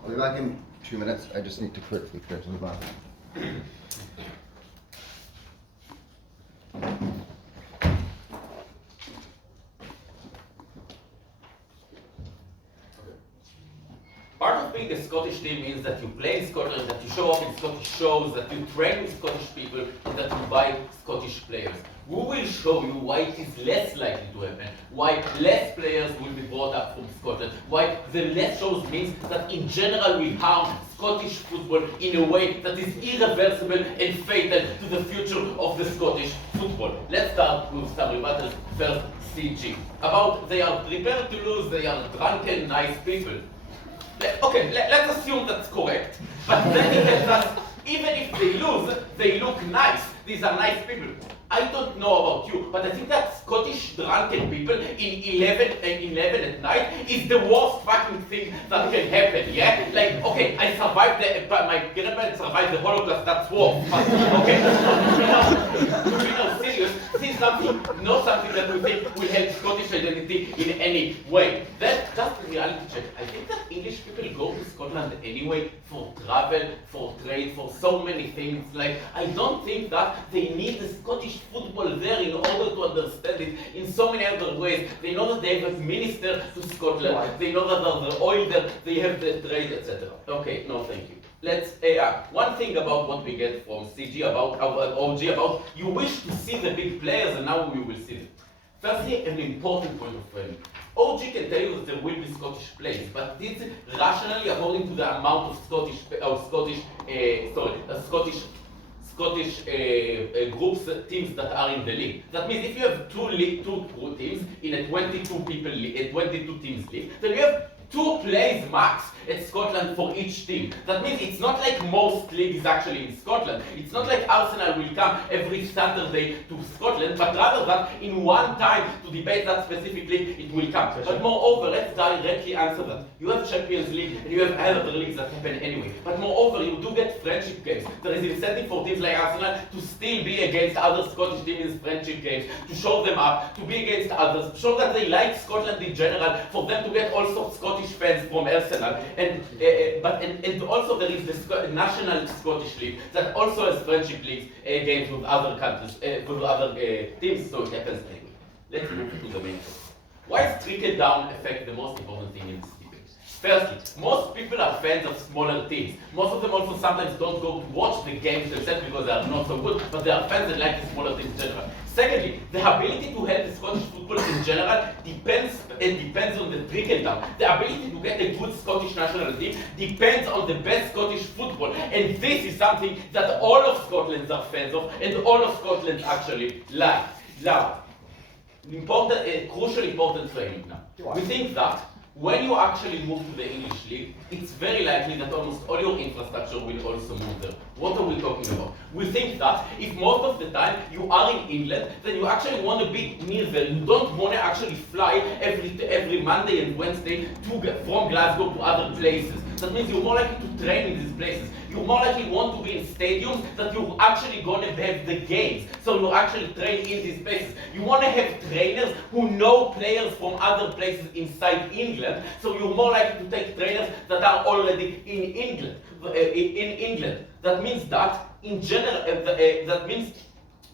I'll be back in 2 minutes. I just need to quickly go to the bathroom. Part of being a Scottish team means that you play in Scotland, that you show up in Scottish shows, that you train with Scottish people, and that you buy Scottish players. We will show you why it is less likely to happen, why less players will be brought up from Scotland, why the less shows means that in general we harm Scottish football in a way that is irreversible and fatal to the future of the Scottish football. Let's start with some rebuttals. First, CG. About they are prepared to lose, they are drunken, nice people. Okay, let's assume that's correct. But then it tells us, even if they lose, they look nice. These are nice people. I don't know about you, but I think that Scottish drunken people in 11 at night is the worst fucking thing that can happen, yeah? Like, okay, I survived my grandparents survived the Holocaust, that's war. But, okay, to be now serious, this is not something that we think will help Scottish identity in any way. That's just a reality check. I think that English people go to Scotland anyway for travel, for trade, for so many things. Like, I don't think that they need the Scottish football there in order to understand it in so many other ways. They know that they have a minister to Scotland, they know that there's the oil there, they have the trade, etc. Okay, no thank you. Let's, one thing about what we get from CG, about OG, about you wish to see the big players and now we will see them. Firstly, an important point of framing. OG can tell you that there will be Scottish players, but this rationally according to the amount of Scottish groups, teams that are in the league. That means if you have two teams in a 22 teams league, then you have 2 plays max at Scotland for each team. That means it's not like most leagues actually in Scotland. It's not like Arsenal will come every Saturday to Scotland, but rather that in one time to debate that specifically it will come. But moreover, let's directly answer that. You have Champions League and you have other leagues that happen anyway. But moreover, you do get friendship games. There is incentive for teams like Arsenal to still be against other Scottish teams in friendship games, to show them up, to be against others, to show that they like Scotland in general, for them to get also Scottish fans from Arsenal. And also there is the National Scottish League that also has friendship leagues games with other countries, with other teams, so it happens anyway. Let's move to the main topic. Why is trickle down effect the most important thing in this debate? Firstly, most people are fans of smaller teams. Most of them also sometimes don't go to watch the games themselves because they are not so good, but they are fans that like the smaller teams in general. Secondly, the ability to help the Scottish football in general depends on the trickle down. The ability to get a good Scottish national team depends on the best Scottish football. And this is something that all of Scotland are fans of and all of Scotland actually like. Now, crucial important framing now. We think that when you actually move to the English League, it's very likely that almost all your infrastructure will also move there. What are we talking about? We think that if most of the time you are in England, then you actually want to be near there. You don't want to actually fly every Monday and Wednesday from Glasgow to other places. That means you're more likely to train in these places. You more likely want to be in stadiums that you're actually going to have the games. So you actually train in these places. You want to have trainers who know players from other places inside England. So you're more likely to take trainers that are already in England. That means that, in general, that means,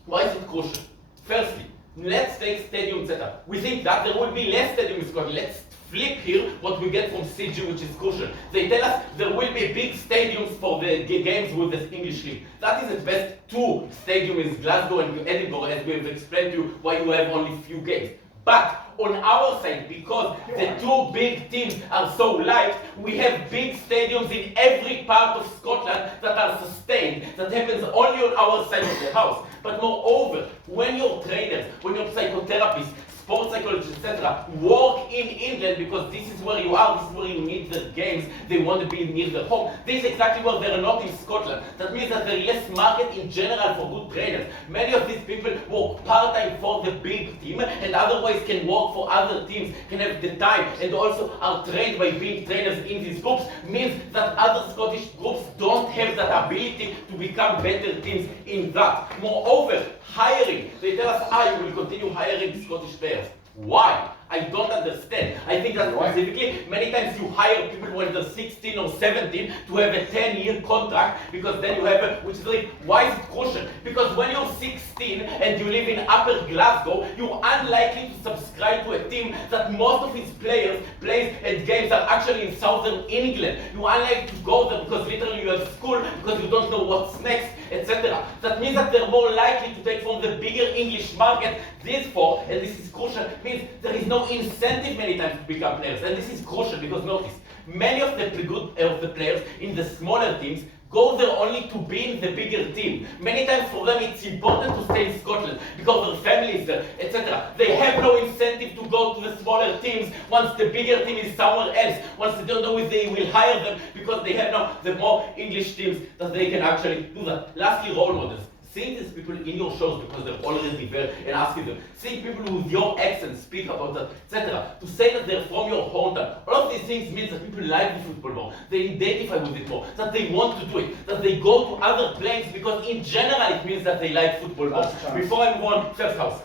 why is it crucial? Firstly, let's take stadium setup. We think that there will be less stadiums in Scotland. Let's flip here what we get from CG, which is crucial. They tell us there will be big stadiums for the games with the English League. That is at best 2 stadiums in Glasgow and Edinburgh, as we have explained to you why you have only few games. But on our side, because the 2 big teams are so light, we have big stadiums in every part of Scotland that are sustained. That happens only on our side of the house. But moreover, when your trainers, when your psychotherapists, sports psychologists, etc., work in England because this is where you are, this is where you need the games, they want to be near their home. This is exactly where they're not in Scotland. That means that there is less market in general for good trainers. Many of these people work part-time for the big team and otherwise can work for other teams, can have the time and also are trained by being trainers in these groups, means that other Scottish groups don't have that ability to become better teams in that. Moreover, hiring, they tell us, I will continue hiring Scottish players. Why? I don't understand. I think that specifically, many times you hire people when they're 16 or 17 to have a 10-year contract because then you have which is like, why is it crucial? Because when you're 16 and you live in Upper Glasgow, you're unlikely to subscribe to a team that most of its players plays and games are actually in Southern England. You're unlikely to go there because literally you have school, because you don't know what's next, etc. That means that they're more likely to take from the bigger English market. Therefore, and this is crucial, means there is no incentive many times to become players. And this is crucial because notice, many of the players in the smaller teams go there only to be in the bigger team. Many times for them it's important to stay in Scotland because their family is there, etc. They have no incentive to go to the smaller teams once the bigger team is somewhere else, once they don't know if they will hire them because they have now the more English teams that they can actually do that. Lastly, role models. Seeing these people in your shows because they're already there and asking them, seeing people with your accent speak about that, etc. To say that they're from your hometown, all of these things means that people like the football more, they identify with it more, that they want to do it, that they go to other places because in general it means that they like football more. Before I move on, first house.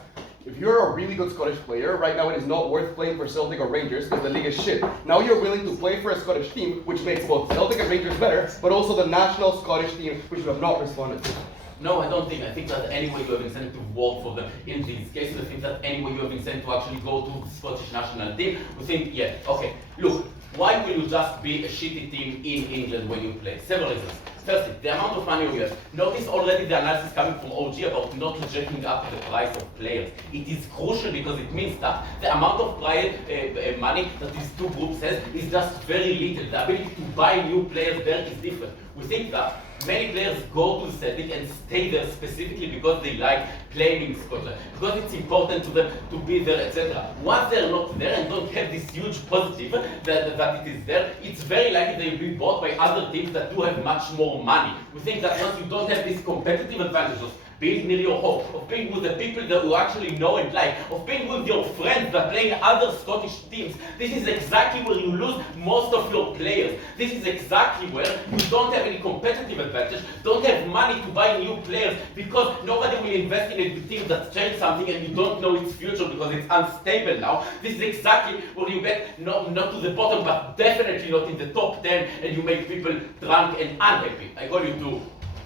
If you're a really good Scottish player, right now it is not worth playing for Celtic or Rangers because the league is shit. Now you're willing to play for a Scottish team, which makes both Celtic and Rangers better, but also the national Scottish team, which you have not responded to. No, I don't think. I think that anyway you have incentive to work for them in these cases. I think that anyway you have incentive to actually go to the Scottish national team. We think, yeah, okay, look, why will you just be a shitty team in England when you play? Several reasons. Firstly, the amount of money you have. Notice already the analysis coming from OG about not jacking up the price of players. It is crucial because it means that the amount of money that these two groups has is just very little. The ability to buy new players there is different. We think that many players go to Celtic and stay there specifically because they like playing in Scotland, because it's important to them to be there, etc. Once they're not there and don't have this huge positive that it is there, it's very likely they'll be bought by other teams that do have much more money. We think that once you don't have these competitive advantages, being near your home, of being with the people that you actually know and like, of being with your friends that play in other Scottish teams, this is exactly where you lose most of your players. This is exactly where you don't have any competitive advantage, don't have money to buy new players because nobody will invest in a team that's changed something and you don't know its future because it's unstable now. This is exactly where you get not to the bottom, but definitely not in the top 10, and you make people drunk and unhappy. I call you to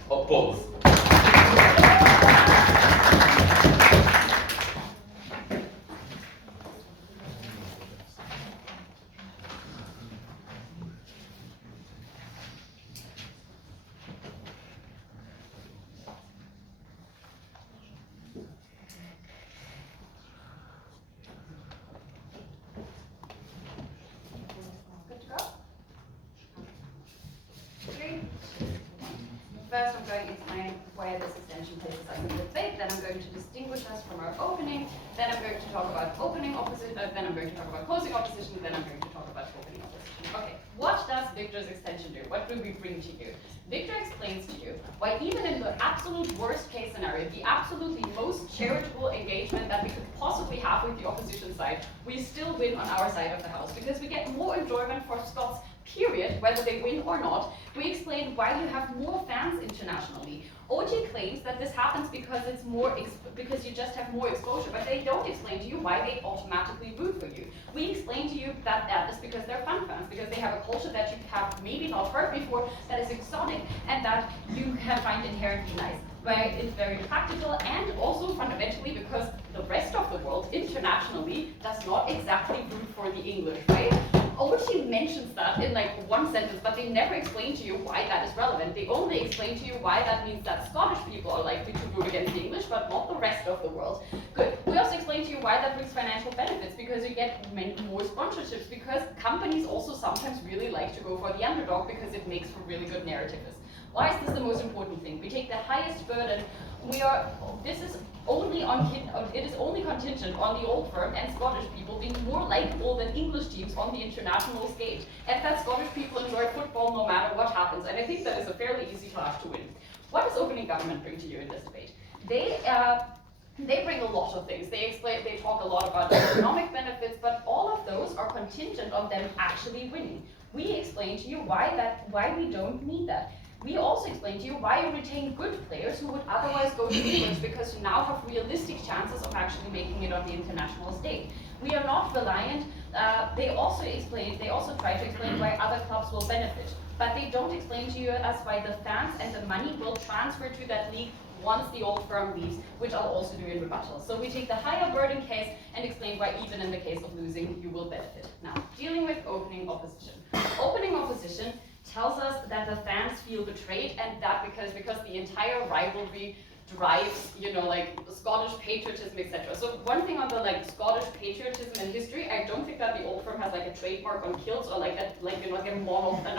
oppose. First, I'm going to explain where this extension places us in the debate. Then I'm going to distinguish us from our opening. Then I'm going to talk about opening opposition. Then I'm going to talk about closing opposition. Then I'm going to talk about opening opposition. Okay, what does Victor's extension do? What do we bring to you? Victor explains to you why even in the absolute worst case scenario, the absolutely most charitable engagement that we could possibly have with the opposition side, we still win on our side of the house because we get more enjoyment for Scots, period, whether they win or not. We explained why you have more fans internationally. OG claims that this happens because it's more because you just have more exposure, but they don't explain to you why they automatically root for you. We explain to you that that is because they're fun fans, because they have a culture that you have maybe not heard before, that is exotic, and that you can find inherently nice. Where it's very practical, and also fundamentally because the rest of the world internationally does not exactly root for the English, right? OG mentions that in like one sentence, but they never explain to you why that is relevant. They only explain to you why that means that Scottish people are likely to root against the English, but not the rest of the world. Good. We also explain to you why that brings financial benefits, because you get more sponsorships, because companies also sometimes really like to go for the underdog because it makes for really good narratives. Why is this the most important thing? We take the highest burden. This is only it is only contingent on the old firm and Scottish people being more likable than English teams on the international stage, and that Scottish people enjoy football no matter what happens. And I think that is a fairly easy clash to win. What does opening government bring to you in this debate? They bring a lot of things. They talk a lot about economic benefits, but all of those are contingent on them actually winning. We explain to you why we don't need that. We also explain to you why you retain good players who would otherwise go to England, because you now have realistic chances of actually making it on the international stage. We are not reliant. They also try to explain why other clubs will benefit, but they don't explain to you as why the fans and the money will transfer to that league once the old firm leaves, which I'll also do in rebuttal. So we take the higher burden case and explain why even in the case of losing, you will benefit. Now, dealing with opening opposition. Opening opposition tells us that the fans feel betrayed, and that because the entire rivalry drives, like Scottish patriotism, etc. So one thing on the Scottish patriotism and history, I don't think that the old firm has like a trademark on kilts or like a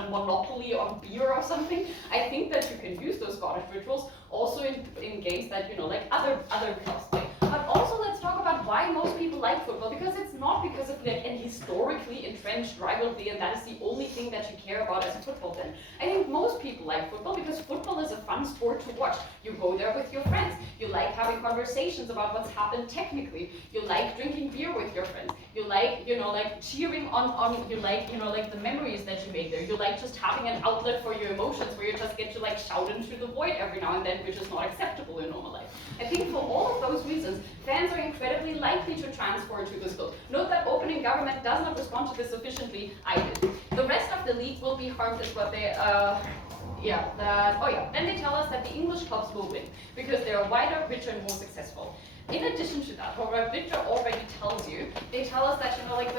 monopoly on beer or something. I think that you can use those Scottish rituals also in games that other clubs play. But also let's talk about why most people like football, because it's not because of like an historically entrenched rivalry and that is the only thing that you care about as a football fan. I think most people like football because football is a fun sport to watch. You go there with your friends. You like having conversations about what's happened technically. You like drinking beer with your friends. You like, you know, like cheering on, you like, you know, like the memories that you make there. You like just having an outlet for your emotions where you just get to like shout into the void every now and then, which is not acceptable in normal life. I think for all of those reasons, fans are incredibly likely to transfer to this club. Note that opening government does not respond to this sufficiently. I did. The rest of the league will be harmed is what they, then they tell us that the English clubs will win because they are wider, richer, and more successful. In addition to that, what Victor already tells you, they tell us that, you know, like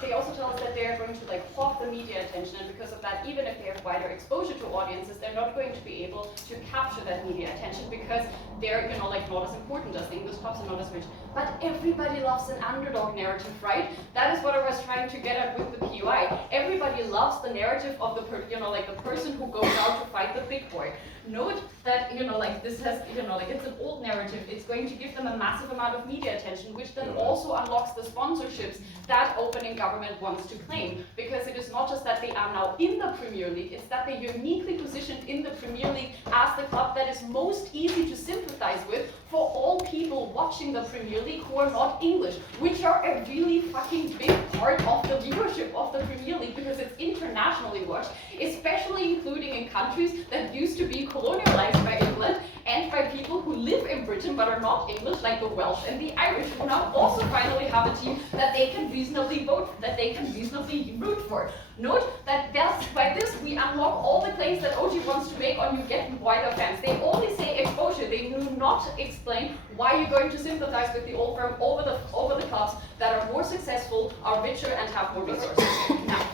they also tell us that they're going to like hog the media attention, and because of that, even if they have wider exposure to audiences, they're not going to be able to capture that media attention because they're, you know, like not as important as the English clubs and not as rich. But everybody loves an underdog narrative, right? That is what I was trying to get at with the PUI. Everybody loves the narrative of the, the person who goes out to fight the big boy. Note that, you know, like this has, you know, like it's an old narrative. It's going to give them a massive amount of media attention, which then also unlocks the sponsorships that opening government wants to claim. Because it is not just that they are now in the Premier League, it's that they're uniquely positioned in the Premier League as the club that is most easy to sympathize with for all people watching the Premier League who are not English, which are a really fucking big part of the viewership of the Premier League because it's internationally watched, especially including in countries that used to be colonialized by England and by people who live in Britain but are not English, like the Welsh and the Irish, who now also finally have a team that they can reasonably vote, that they can reasonably root for. Note that by this we unlock all the claims that OG wants to make on you getting wider fans. They only say exposure. They do not explain why you're going to sympathize with the old firm over the clubs that are more successful, are richer, and have more resources. Now,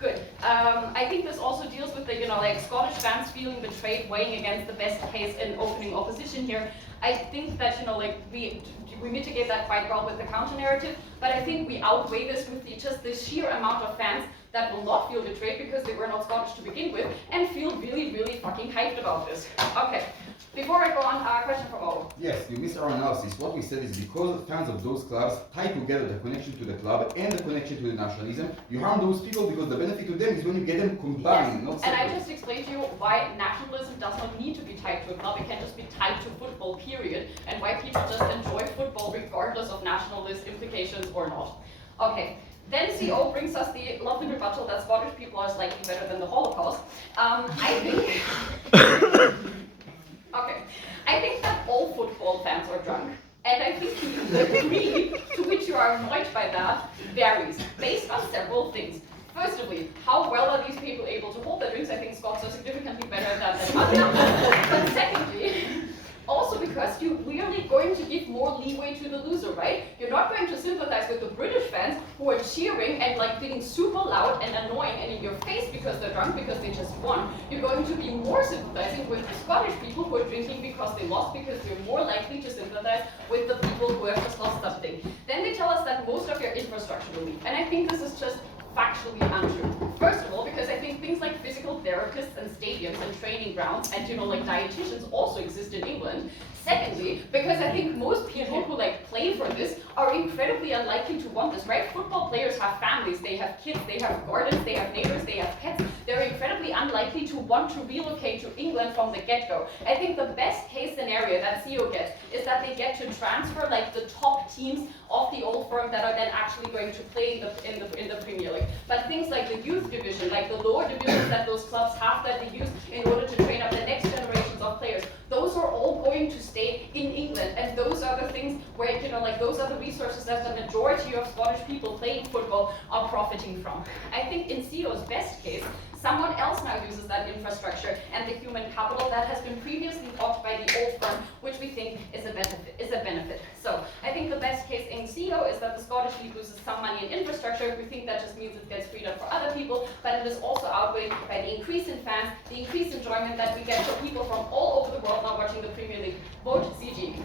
good. I think this also deals with the, you know, like Scottish fans feeling betrayed, weighing against the best case in opening opposition here. I think that, you know, like we mitigate that quite well with the counter narrative, but I think we outweigh this with just the sheer amount of fans that will not feel betrayed because they were not Scottish to begin with and feel really, really fucking hyped about this. Okay. Before I go on, a question from Owen. Yes, you missed our analysis. What we said is because fans of those clubs tie together the connection to the club and the connection to the nationalism, you harm those people because the benefit to them is when you get them combined, not separate. And I just explained to you why nationalism does not need to be tied to a club. It can just be tied to football, period, and why people just enjoy football regardless of nationalist implications or not. Okay. Then CO brings us the lovely rebuttal that Scottish people are slightly better than the Holocaust. I think that all football fans are drunk. And I think the degree to which you are annoyed by that varies, based on several things. Firstly, how well are these people able to hold their drinks? I think Scots are significantly better at that than others. But secondly, also because you're really going to give more leeway to the loser, right? You're not going to sympathize with the British fans who are cheering and like being super loud and annoying and in your face because they're drunk because they just won. You're going to be more sympathizing with the Scottish people who are drinking because they lost, because you're more likely to sympathize with the people who have just lost something. Then they tell us that most of your infrastructure will leave. And I think this is just factually untrue. First of all, because I think things like physical therapists and stadiums and training grounds and, you know, like dietitians also exist in England. Secondly, because I think most people who like play for this are incredibly unlikely to want this, right? Football players have families, they have kids, they have gardens, they have neighbors, they have pets. They're incredibly unlikely to want to relocate to England from the get-go. I think the best case scenario that CEO gets is that they get to transfer like the top teams of the old firm that are then actually going to play in the Premier League. But things like the youth division, like the lower divisions that those clubs have that they use in order to train up the next generations of players, those are all going to stay in England. And those are the things where, you know, like those are the resources that the majority of Scottish people playing football are profiting from. I think in CEO's best case, someone else now uses that infrastructure and the human capital that has been previously bought by the old firm, which we think is a benefit. So I think the best case in CEO is that the Scottish League loses some money in infrastructure. We think that just means it gets freed up for other people, but it is also outweighed by the increase in fans, the increased enjoyment that we get from people from all over the world now watching the Premier League. Vote CG.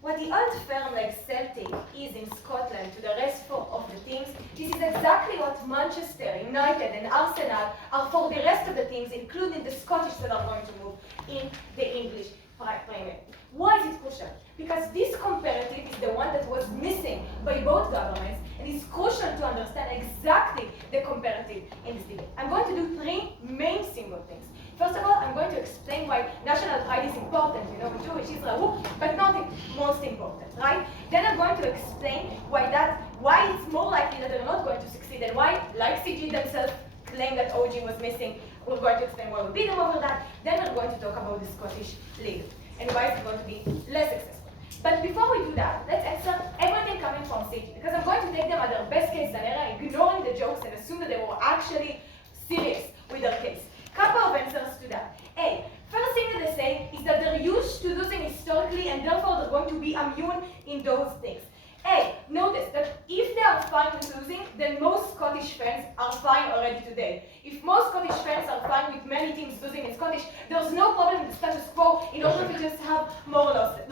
What the old firm like Celtic is in Scotland to the rest of the teams, this is exactly what Manchester United and Arsenal are for the rest of the teams, including the Scottish that are going to move in the English Premier. Why is it crucial? Because this comparative is the one that was missing by both governments, and it's crucial to understand exactly the comparative in this debate. I'm going to do three main single things. First of all, I'm going to explain why national pride is important, Jewish Israel, but not the most important, right? Then I'm going to explain why it's more likely that they're not going to succeed, and why, like CG themselves claim that OG was missing. We're going to explain why we beat them over that. Then we're going to talk about the Scottish League and why it's going to be less successful. But before we do that, let's answer everything coming from CG, because I'm going to take them at their best case scenario, ignoring the jokes and assume that they were actually serious with their case. Couple of answers to that. A, first thing that they say is that they're used to losing historically, and therefore they're going to be immune in those things. A, notice that if they are fine with losing, then most Scottish fans are fine already today. If most Scottish fans are fine with many teams losing in Scottish, there's no problem with the status quo in order to just have more losses.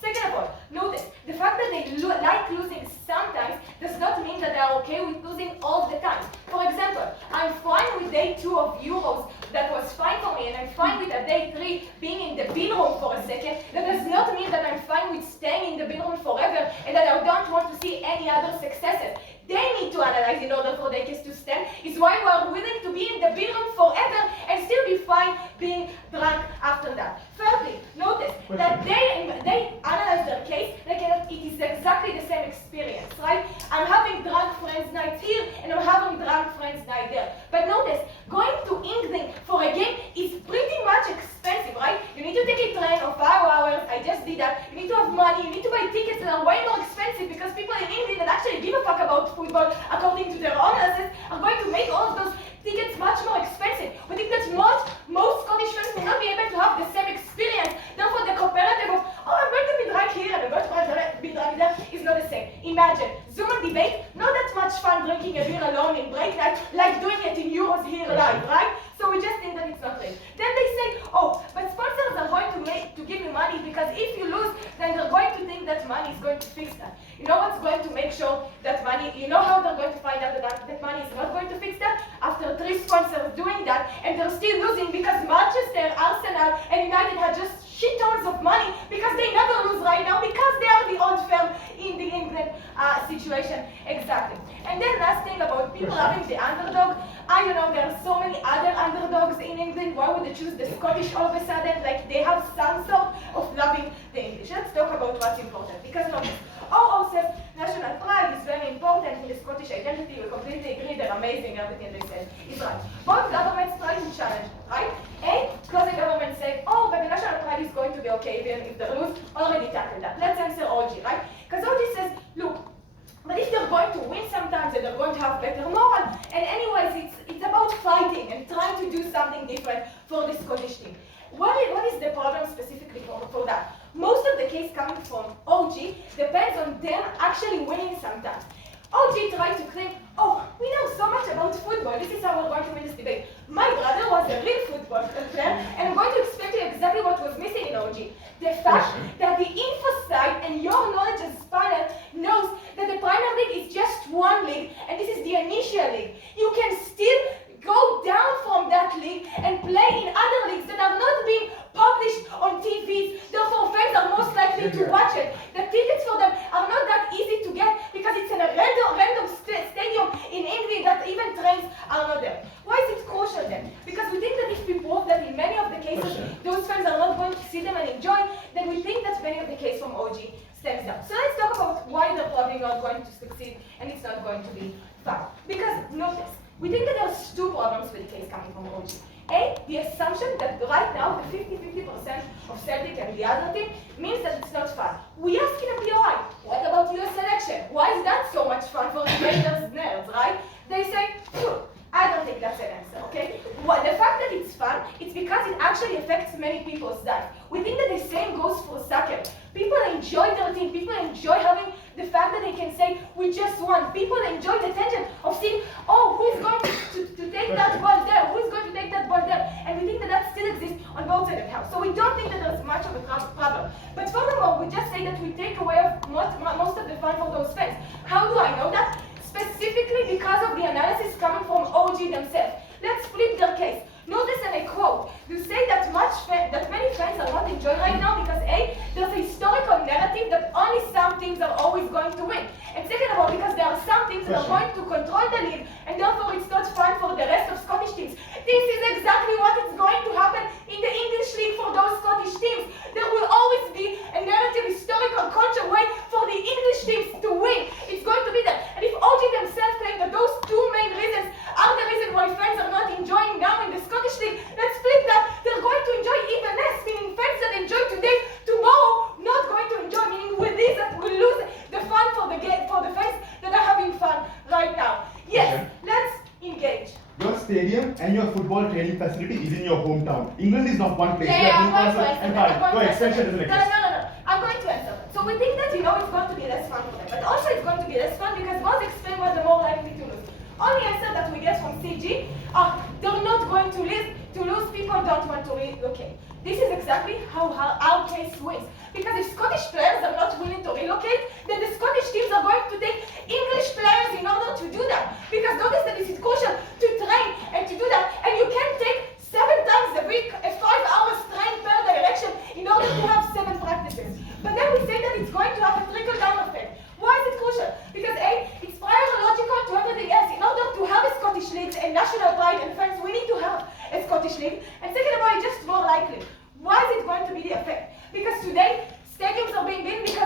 Second of all, notice, the fact that they like losing sometimes does not mean that they are okay with losing all the time. For example, I'm fine with day 2 of Euros, that was fine for me, and I'm fine with a day 3 being in the bin room for a second. That does not mean that I'm fine with staying in the bin room forever, and that I don't want to see any other successes. They need to analyze in order for their case to stand, is why we are willing to be in the bin room forever and still be fine being drunk after that. Thirdly, notice that they analyze their case like it is exactly the same experience, right? I'm having drunk friends night here and I'm having drunk friends night there. But notice, going to England for a game is pretty much expensive, right? You need to take a train of 5 hours, I just did that. You need to have money, you need to buy tickets that are way more expensive because people in England that actually give a fuck about football according to their own analysis are going to make all of those tickets much more expensive. We think that most Scottish fans will not be able to have the same experience. Therefore, the comparative of, oh, I'm going to be drunk here and I'm going to be drunk there is not the same. Imagine, Zoom and debate, not that much fun drinking a beer alone in break night, like doing it in Euros here live, right? So we just think that it's not real. Then they say, oh, but sponsors are going to give you money because if you lose, then they're going to think that money is going to fix that. You know what's going to make sure that money, you know how they're going to find out that money is not going to fix that? After 3 sponsors doing that, and they're still losing because Manchester, Arsenal, and United had just shit tons of money because they never lose right now because they are the old firm in the England situation. Exactly. And then last thing about people having the underdog, I don't know, there are so many other underdogs in England. Why would they choose the Scottish all of a sudden? Like they have some sort of loving the English. Let's talk about what's important. Because notice, OO says national pride is very important in the Scottish identity. We completely agree. They're amazing. Everything they say is right. Both governments try to challenge, right? Because the government say, oh, but the national pride is going to be okay even if they lose. Already tackled that. Let's answer OG, right? Because OG says, look, but if they're going to win sometimes and they're going to have better moral, and anyways, it's about fighting and trying to do something different for the Scottish team. What is the problem specifically for that? Most of the case coming from OG depends on them actually winning sometimes. OG tries to claim, oh, we know so much about football, this is how we're going to win this debate. My brother was a real football player, and I'm going to explain to you exactly what was missing in OG. The fact that the info side and your knowledge as a panel knows that the Premier League is just one league, and this is the initial league. You can still go down from that league and play in other leagues that are not being published on TVs. Therefore, fans are most likely to watch it. The tickets for them are not that easy to get because it's in a random stadium in England that even trains are not there. Why is it crucial then? Because we think that if we prove that in many of the cases those fans are not going to see them and enjoy, then we think that many of the cases from OG stems down. So let's talk about why they're probably not going to succeed and it's not going to be fun. Because notice, we think that there's 2 problems with the case coming from OG. A, the assumption that right now the 50-50% of Celtic and the other team means that it's not fun. We ask in a POI, what about US selection? Why is that so much fun for Rangers nerds, right? They say, I don't think that's an answer, okay? Well, the fact that it's fun, it's because it actually affects many people's life. We think that the same goes for soccer. People enjoy their team, people enjoy having the fact that they can say, we just won. People enjoy the tension of seeing, oh, who's going to take that ball there? Who's going to take that ball there? And we think that that still exists on both sides of the house. So we don't think that there's much of a problem. But furthermore, would just say that we take away most of the fun for those fans. How do I know that? Specifically because of the analysis coming from OG themselves. Let's flip their case. Notice, and I quote, you say that many fans are not enjoying right now because A, there's a historical narrative that only some teams are always going to win. And second of all, because there are some teams that are going to control the league, and therefore it's not fun for the rest of Scottish teams. This is exactly what is going to happen in the English league for those Scottish teams. There will always be a narrative, historical culture way for the English teams to win. It's going to be that. And if OG themselves claim that those two main reasons are the reason why fans are not enjoying now in the Scottish league, let's flip that. They're going to enjoy even less, meaning fans that enjoy today, tomorrow not going to enjoy, meaning with this that will lose the fun for the fans that are having fun right now. Yes, let's engage. Your stadium and your football training facility is in your hometown. England is not one place. I'm going to answer that. No, extension doesn't exist. No. I'm going to answer that. So we think that, it's going to be less fun for them. But also it's going to be less fun because both explain what they're more likely to lose. Only answer that we get from CG are they're not going to lose. People don't want to relocate. This is exactly how our case wins. Because if Scottish players are not willing to relocate, then the Scottish teams are going to take English players in order to do that. Because notice that it is crucial to train and to do that. And you can take 7 times a week, a 5 hours train per direction in order to have 7 practices. But then we say that it's going to have a trickle-down effect. Why is it crucial? Because A, it's prior-logical to everything else. In order to have a Scottish league and national pride and fans, we need to have a Scottish league. And second of all, it's just more likely. Why is it going to be the effect? Because today, stadiums are being built because